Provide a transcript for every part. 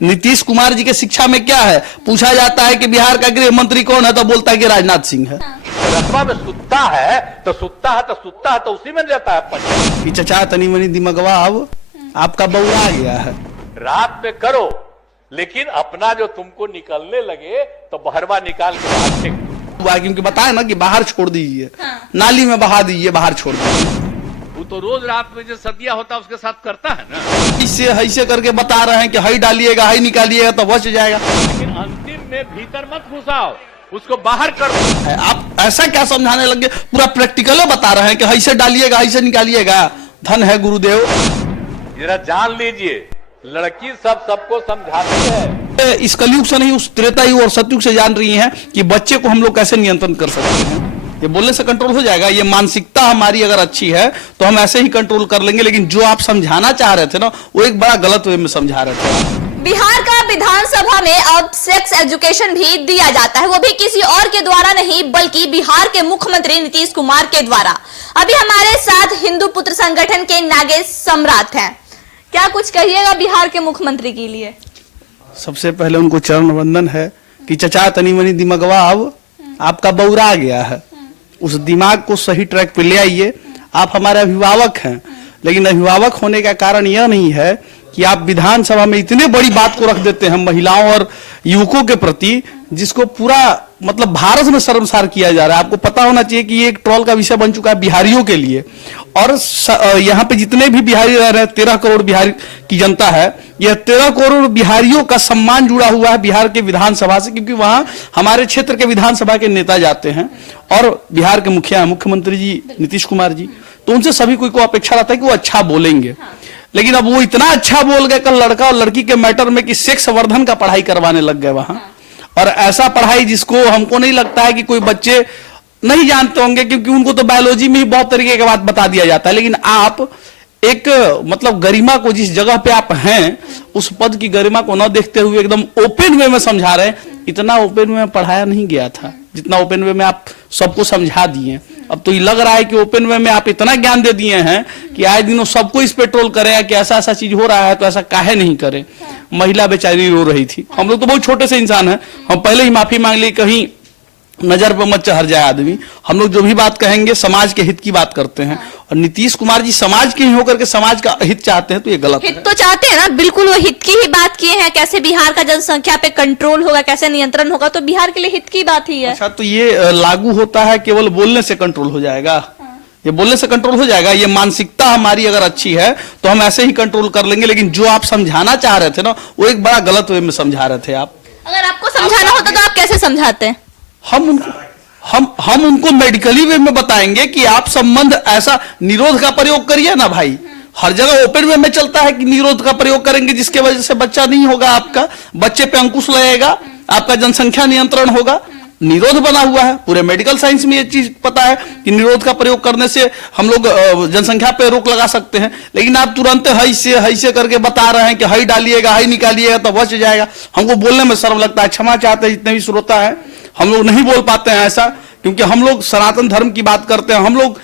नीतीश कुमार जी के शिक्षा में क्या है? पूछा जाता है कि बिहार का गृह मंत्री कौन है, तो बोलता है कि राजनाथ सिंह है। रकबा में सुत्ता है तो उसी में रहता है। कि चचा तनी मनी दिमगवा अब आपका बउरा गया है। रात में करो, लेकिन अपना जो तुमको निकलने लगे तो बहरवा निकाल के बाहर फेंक दो। क्योंकि बताया ना कि बाहर छोड़ दीजिए, नाली में बहा दीजिए, बाहर छोड़ दीजिए। वो तो रोज रात में जो सदिया होता है उसके साथ करता है ना। इससे ऐसे करके बता रहे हैं कि हई डालिएगा, हई निकालिएगा तो बच जाएगा, लेकिन अंतिम में भीतर मत घुसाओ, उसको बाहर कर दो। आप ऐसा क्या समझाने लगे? पूरा प्रैक्टिकल बता रहे हैं कि ऐसे डालिएगा, ऐसे निकालिएगा। धन है गुरुदेव। जरा जान लीजिए, लड़की सबको समझाती है। इस कलयुग से नहीं, उस त्रेता युग और सतयुग से जान रही हैं कि बच्चे को हम लोग कैसे नियंत्रण कर सकते हैं। ये बोलने से कंट्रोल हो जाएगा। ये मानसिकता हमारी अगर अच्छी है तो हम ऐसे ही कंट्रोल कर लेंगे। लेकिन जो आप समझाना चाह रहे थे ना, वो एक बड़ा गलत वे में समझा रहे थे। बिहार का विधानसभा में अब सेक्स एजुकेशन भी दिया जाता है, वो भी किसी और के द्वारा नहीं बल्कि बिहार के मुख्यमंत्री नीतीश कुमार के द्वारा। अभी हमारे साथ हिंदू पुत्र संगठन के नागेश सम्राट हैं। क्या कुछ कहिएगा बिहार के मुख्यमंत्री के लिए? सबसे पहले उनको चरण वंदन है कि चचा तनी मनी दिमगवा अब आपका बउरा गया है। उस दिमाग को सही ट्रैक पे ले आइए। आप हमारे अभिभावक हैं, लेकिन अभिभावक होने का कारण यह नहीं है कि आप विधानसभा में इतने बड़ी बात को रख देते हैं महिलाओं और युवकों के प्रति, जिसको पूरा मतलब भारत में शर्मसार किया जा रहा है। आपको पता होना चाहिए कि ये एक ट्रोल का विषय बन चुका है बिहारियों के लिए। और यहाँ पे जितने भी बिहारी रह रहे हैं, 13 करोड़ बिहार की जनता है, यह 13 करोड़ बिहारियों का सम्मान जुड़ा हुआ है बिहार के विधानसभा से, क्योंकि वहां हमारे क्षेत्र के विधानसभा के नेता जाते हैं और बिहार के मुखिया मुख्यमंत्री जी नीतीश कुमार जी, तो उनसे सभी कोई को अपेक्षा रहता है कि वो अच्छा बोलेंगे। लेकिन अब वो इतना अच्छा बोल गए कल लड़का और लड़की के मैटर में कि सेक्स वर्धन का पढ़ाई करवाने लग गए वहां। और ऐसा पढ़ाई जिसको हमको नहीं लगता है कि कोई बच्चे नहीं जानते होंगे, क्योंकि उनको तो बायोलॉजी में ही बहुत तरीके की बात बता दिया जाता है। लेकिन आप एक मतलब गरिमा को जिस जगह पे आप हैं, उस पद की गरिमा को न देखते हुए एकदम ओपन वे में समझा रहे हैं। इतना ओपन वे में पढ़ाया नहीं गया था जितना ओपन वे में आप सबको समझा दिए। अब तो ये लग रहा है कि ओपन वे में आप इतना ज्ञान दे दिए हैं कि आए दिनों सबको इस पे ट्रोल करें कि ऐसा ऐसा चीज हो रहा है, तो ऐसा काहे नहीं करें। महिला बेचारी रो रही थी। हम लोग तो बहुत छोटे से इंसान हैं, हम पहले ही माफी मांग ली, कहीं नजर पर मत चढ़ जाए आदमी। हम लोग जो भी बात कहेंगे समाज के हित की बात करते हैं। और नीतीश कुमार जी समाज के ही होकर के समाज का हित चाहते हैं, तो ये गलत है। हित तो चाहते हैं ना, बिल्कुल वो हित की ही बात किए हैं। कैसे बिहार का जनसंख्या पे कंट्रोल होगा, कैसे नियंत्रण होगा, तो बिहार के लिए हित की बात ही है। अच्छा, तो ये लागू होता है केवल बोलने से कंट्रोल हो जाएगा? ये बोलने से कंट्रोल हो जाएगा? ये मानसिकता हमारी अगर अच्छी है तो हम ऐसे ही कंट्रोल कर लेंगे। लेकिन जो आप समझाना चाह रहे थे ना, वो एक बड़ा गलत वे में समझा रहे थे आप। अगर आपको समझाना होता तो आप कैसे समझाते हैं? हम उनको मेडिकली वे में बताएंगे कि आप संबंध ऐसा निरोध का प्रयोग करिए ना भाई। हर जगह ओपन वे में चलता है कि निरोध का प्रयोग करेंगे, जिसके वजह से बच्चा नहीं होगा, आपका बच्चे पे अंकुश लगेगा, आपका जनसंख्या नियंत्रण होगा। निरोध बना हुआ है, पूरे मेडिकल साइंस में ये चीज पता है कि निरोध का प्रयोग करने से हम लोग जनसंख्या पे रोक लगा सकते हैं। लेकिन आप तुरंत हई से करके बता रहे हैं कि हई डालिएगा, हई निकालिएगा तो बच जाएगा। हमको बोलने में शर्म लगता है। क्षमा चाहते हैं जितने भी श्रोता है, हम लोग नहीं बोल पाते हैं ऐसा, क्योंकि हम लोग सनातन धर्म की बात करते हैं। हम लोग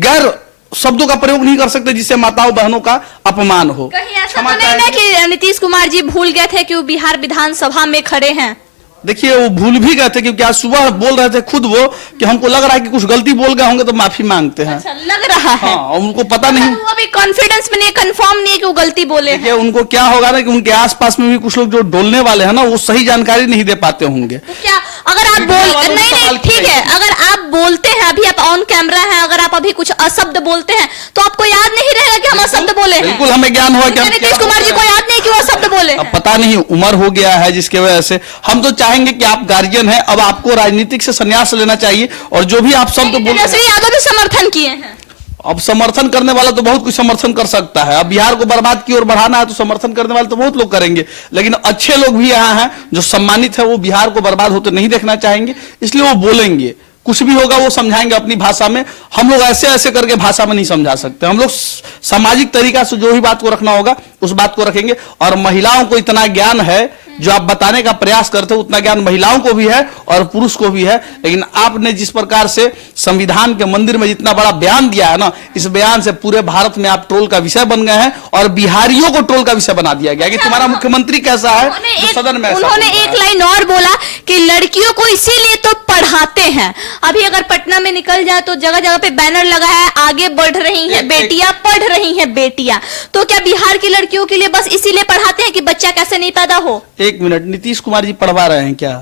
गैर शब्दों का प्रयोग नहीं कर सकते जिससे माताओं बहनों का अपमान हो। कहीं ऐसा तो नहीं है कि नीतीश कुमार जी भूल गए थे कि वो बिहार विधानसभा में खड़े हैं? देखिए, वो भूल भी गए थे, क्योंकि आज सुबह बोल रहे थे खुद वो कि हमको लग रहा है कि कुछ गलती बोल गए होंगे तो माफी मांगते हैं। अच्छा, लग रहा है। हाँ, उनको पता नहीं, वो अभी कॉन्फिडेंस में नहीं, कंफर्म नहीं है कि वो गलती बोले हैं। उनको क्या होगा ना कि उनके आसपास में भी कुछ लोग जो डोलने वाले हैं ना, वो सही जानकारी नहीं दे पाते होंगे। तो क्या अगर आप नहीं ठीक है, अगर आप बोलते हैं, अभी आप ऑन कैमरा हैं, अगर आप अभी कुछ अशब्द बोलते हैं तो आपको याद नहीं रहेगा कि हम अशब्द बोले हैं। बिल्कुल हमें ज्ञान हुआ कि नीतीश कुमार जी को याद नहीं कि वो अशब्द बोले। अब पता नहीं उम्र हो गया है जिसके वजह से हम तो चाहेंगे कि आप गार्जियन है, अब आपको राजनीतिक से संन्यास लेना चाहिए। और जो भी आप शब्द बोल रहे हैं, यादव भी समर्थन किए हैं। अब समर्थन करने वाला तो बहुत कुछ समर्थन कर सकता है। अब बिहार को बर्बाद की ओर बढ़ाना है तो समर्थन करने वाले तो बहुत लोग करेंगे। लेकिन अच्छे लोग भी यहाँ हैं जो सम्मानित है, वो बिहार को बर्बाद होते नहीं देखना चाहेंगे, इसलिए वो बोलेंगे। कुछ भी होगा वो समझाएंगे अपनी भाषा में। हम लोग ऐसे ऐसे करके भाषा में नहीं समझा सकते। हम लोग सामाजिक तरीका से जो भी बात को रखना होगा उस बात को रखेंगे। और महिलाओं को इतना ज्ञान है जो आप बताने का प्रयास करते हो उतना ज्ञान महिलाओं को भी है और पुरुष को भी है, लेकिन आपने जिस प्रकार से संविधान के मंदिर में जितना बड़ा बयान दिया है ना, इस बयान से पूरे भारत में आप ट्रोल का विषय बन गए हैं और बिहारियों को ट्रोल का विषय बना दिया गया कि तुम्हारा मुख्यमंत्री कैसा है जो सदन में। उन्होंने एक लाइन और बोला कि लड़कियों को इसीलिए तो पढ़ाते हैं। अभी अगर पटना में निकल जाए तो जगह जगह पे बैनर लगा है, आगे बढ़ रही हैं बेटियां, पढ़ रही हैं बेटियां। तो क्या बिहार की लड़कियों के लिए बस इसीलिए पढ़ाते हैं कि बच्चा कैसे नहीं पैदा हो? एक मिनट, नीतीश कुमार जी पढ़वा रहे हैं क्या?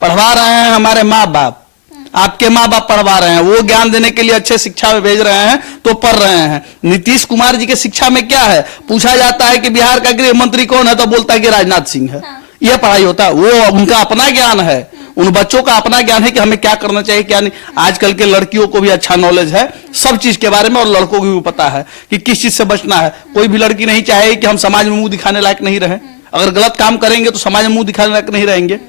पढ़वा रहे हैं हमारे माँ बाप, आपके माँ बाप पढ़वा रहे हैं। वो ज्ञान देने के लिए अच्छे शिक्षा में भेज रहे हैं तो पढ़ रहे हैं। नीतीश कुमार जी के शिक्षा में क्या है? पूछा जाता है कि बिहार का गृह मंत्री कौन है तो बोलता है कि राजनाथ सिंह है। यह पढ़ाई होता है, वो उनका अपना ज्ञान है, उन बच्चों का अपना ज्ञान है कि हमें क्या करना चाहिए क्या नहीं। आजकल के लड़कियों को भी अच्छा नॉलेज है सब चीज के बारे में और लड़कों को भी पता है कि किस चीज से बचना है। कोई भी लड़की नहीं चाहे कि हम समाज में मुंह दिखाने लायक नहीं रहे। अगर गलत काम करेंगे तो समाज में मुंह दिखाने लायक नहीं रहेंगे।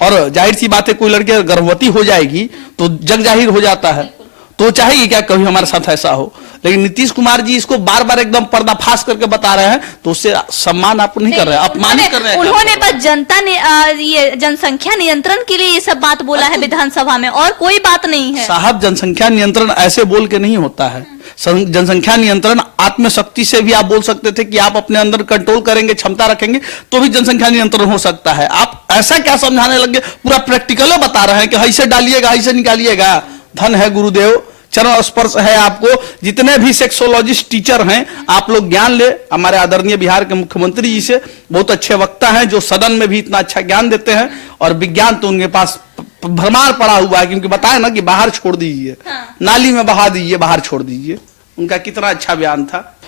और जाहिर सी बात है कोई लड़की अगर गर्भवती हो जाएगी तो जग जाहिर हो जाता है, तो चाहेगी क्या कभी हमारे साथ ऐसा हो। लेकिन नीतीश कुमार जी इसको बार बार एकदम पर्दाफाश करके बता रहे हैं तो उससे सम्मान आप नहीं कर रहे हैं, अपमानित कर रहे हैं। उन्होंने बस जनता ने ये जनसंख्या नियंत्रण के लिए ये सब बात बोला है विधानसभा में, और कोई बात नहीं है। साहब, जनसंख्या नियंत्रण ऐसे बोल के नहीं होता है। जनसंख्या नियंत्रण आत्मशक्ति से भी आप बोल सकते थे कि आप अपने अंदर कंट्रोल करेंगे, क्षमता रखेंगे तो भी जनसंख्या नियंत्रण हो सकता है। आप ऐसा क्या समझाने लगे? पूरा प्रैक्टिकल बता रहे हैं कि ऐसे डालिएगा ऐसे निकालिएगा। धन है गुरुदेव, चरण स्पर्श है आपको। जितने भी सेक्सोलॉजिस्ट टीचर हैं आप लोग ज्ञान ले हमारे आदरणीय बिहार के मुख्यमंत्री जी से। बहुत अच्छे वक्ता हैं जो सदन में भी इतना अच्छा ज्ञान देते हैं और विज्ञान तो उनके पास भरमार पड़ा हुआ है, क्योंकि बताया ना कि बाहर छोड़ दीजिए, नाली में बहा दीजिए, बाहर छोड़ दीजिए। उनका कितना अच्छा बयान था।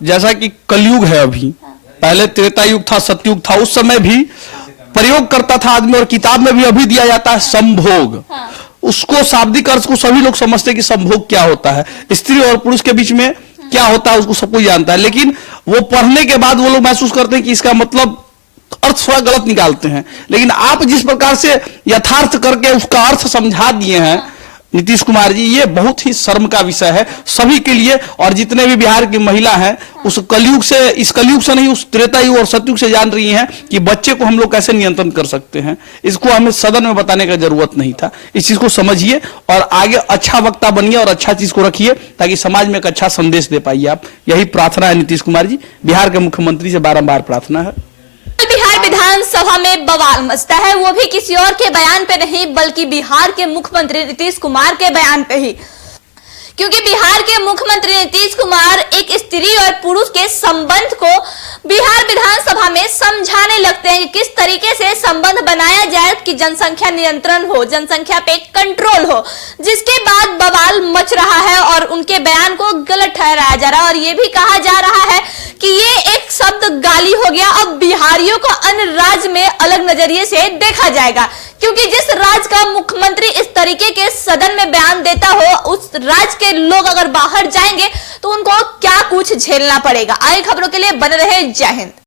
जैसा कि कलयुग है अभी, पहले त्रेता युग था, सतयुग था, उस समय भी प्रयोग करता था आदमी और किताब में भी अभी दिया जाता है संभोग। उसको शाब्दिक अर्थ को सभी लोग समझते हैं कि संभोग क्या होता है, स्त्री और पुरुष के बीच में क्या होता है उसको सब कोई जानता है। लेकिन वो पढ़ने के बाद वो लोग महसूस करते हैं कि इसका मतलब अर्थ थोड़ा गलत निकालते हैं। लेकिन आप जिस प्रकार से यथार्थ करके उसका अर्थ समझा दिए हैं नीतीश कुमार जी, ये बहुत ही शर्म का विषय है सभी के लिए। और जितने भी बिहार की महिला हैं उस कलयुग से, इस कलयुग से नहीं, उस त्रेता युग और सतयुग से जान रही हैं कि बच्चे को हम लोग कैसे नियंत्रण कर सकते हैं। इसको हमें सदन में बताने का जरूरत नहीं था। इस चीज को समझिए और आगे अच्छा वक्ता बनिए और अच्छा चीज को रखिए ताकि समाज में एक अच्छा संदेश दे पाइए आप। यही प्रार्थना है नीतीश कुमार जी, बिहार के मुख्यमंत्री से बारंबार प्रार्थना है। बिहार विधानसभा में बवाल मचता है, वो भी किसी और के बयान पे नहीं बल्कि बिहार के मुख्यमंत्री नीतीश कुमार के बयान पे ही। क्योंकि बिहार के मुख्यमंत्री नीतीश कुमार एक स्त्री और पुरुष के संबंध को बिहार विधानसभा में समझाने लगते हैं कि किस तरीके से संबंध बनाया जाए कि जनसंख्या नियंत्रण हो, जनसंख्या पे कंट्रोल हो, जिसके बाद बवाल मच रहा है और उनके बयान को गलत ठहराया जा रहा है। और ये भी कहा जा रहा है कि ये एक शब्द गाली हो गया, अब बिहारियों को अन्य राज्य में अलग नजरिए से देखा जाएगा। क्योंकि जिस राज्य का मुख्यमंत्री इस तरीके के सदन में बयान देता हो, उस राज्य के लोग अगर बाहर जाएंगे तो उनको क्या कुछ झेलना पड़ेगा। आगे खबरों के लिए बने रहे। जय हिंद।